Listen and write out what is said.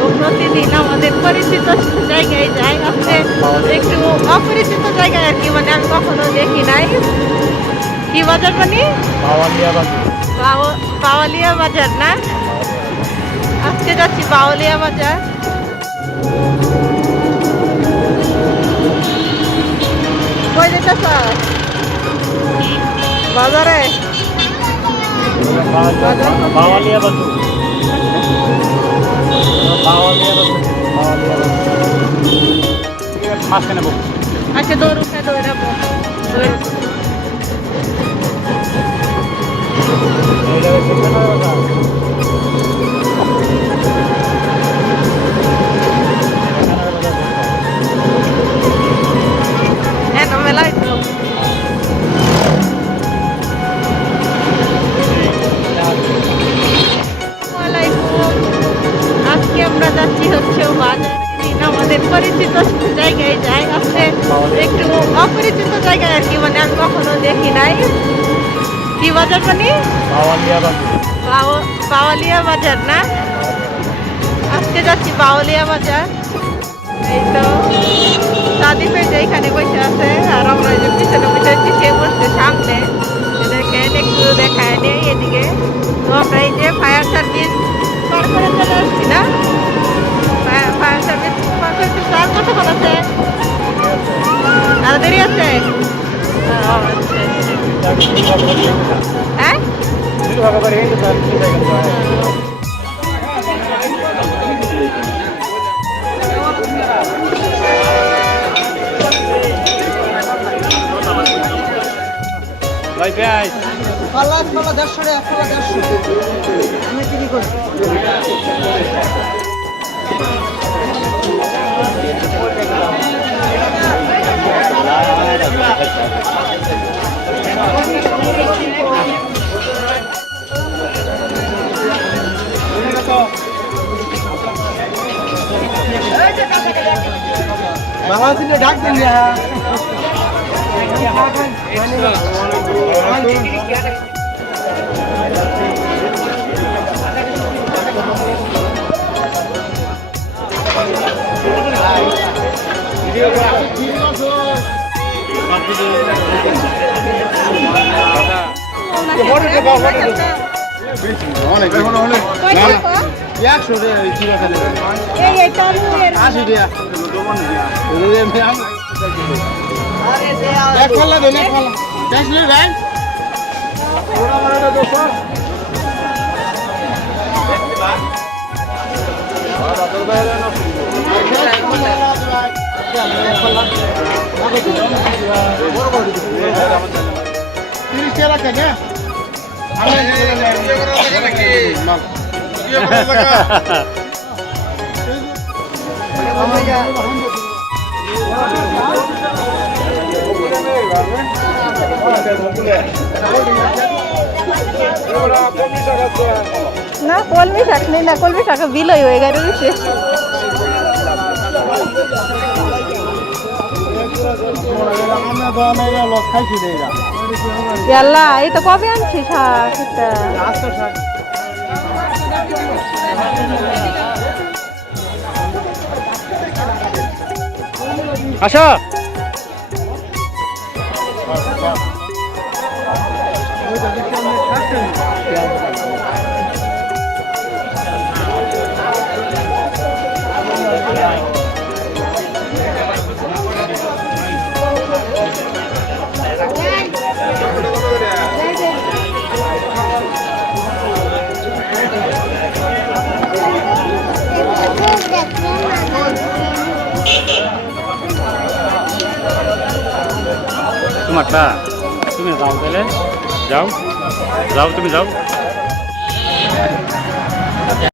তো প্রতিদিন আমাদের পরিচিত জায়গায় যাই, আজকে একটু অপরিচিত জায়গায় আর কি, মানে আমি কখনো দেখি নাই। কি বাজার মানে? বাওয়ালিয়া বাজার না? আজকে যাচ্ছি বাওয়ালিয়া বাজার। কই যেতেছ? বাজারে? বাওয়ালিয়া বাজু মাঝখানে বলুন। আচ্ছা দৌড় উঠে দৌড়াবো। হ্যাঁ তো মেলায় তো আজকে আমরা যাচ্ছি হচ্ছে বাজারে। আমাদের পরিচিত জায়গায় যাই, আজকে একটু অপরিচিত জায়গায় আর কি, মানে আমি কখনো দেখি নাই। কি বাজার মানে? বাওয়ালিয়া বাজার না? আজকে যাচ্ছি বাওয়ালিয়া বাজার। এই তো সাদিফের যে এখানে বসে আছে, আর আমরা যে পিছনে বসে সে বসছে সামনে। দেখেন একটু দেখায় নেই এদিকে। তো আমরা এই যে ফায়ার সার্ভিস পার করে চলে আসছি না? ফায়ার সার্ভিস পার করে চলছে। আর কতক্ষণ আছে? আরো দেরি আছে? হ্যাঁ ভাই পেঁয়াজ পাল্লা 150 টাকা 150 আমি কি করি বাবা তুমি ডাক দেন না অনেক এখন অনেক 100 80 টাকা এক পাল্লা দেন এক পাল্লা দেখলে ভাই ওরা মারাটা তো সব না কলমি শাক নেই না, কলমি শাক বিলই হয়ে গেল বেশি। আল্লাহ এই তো কবে আনছি শাক এটা? আশা তোমারটা তুমি যাও তাহলে যাও যাও তুমি যাও।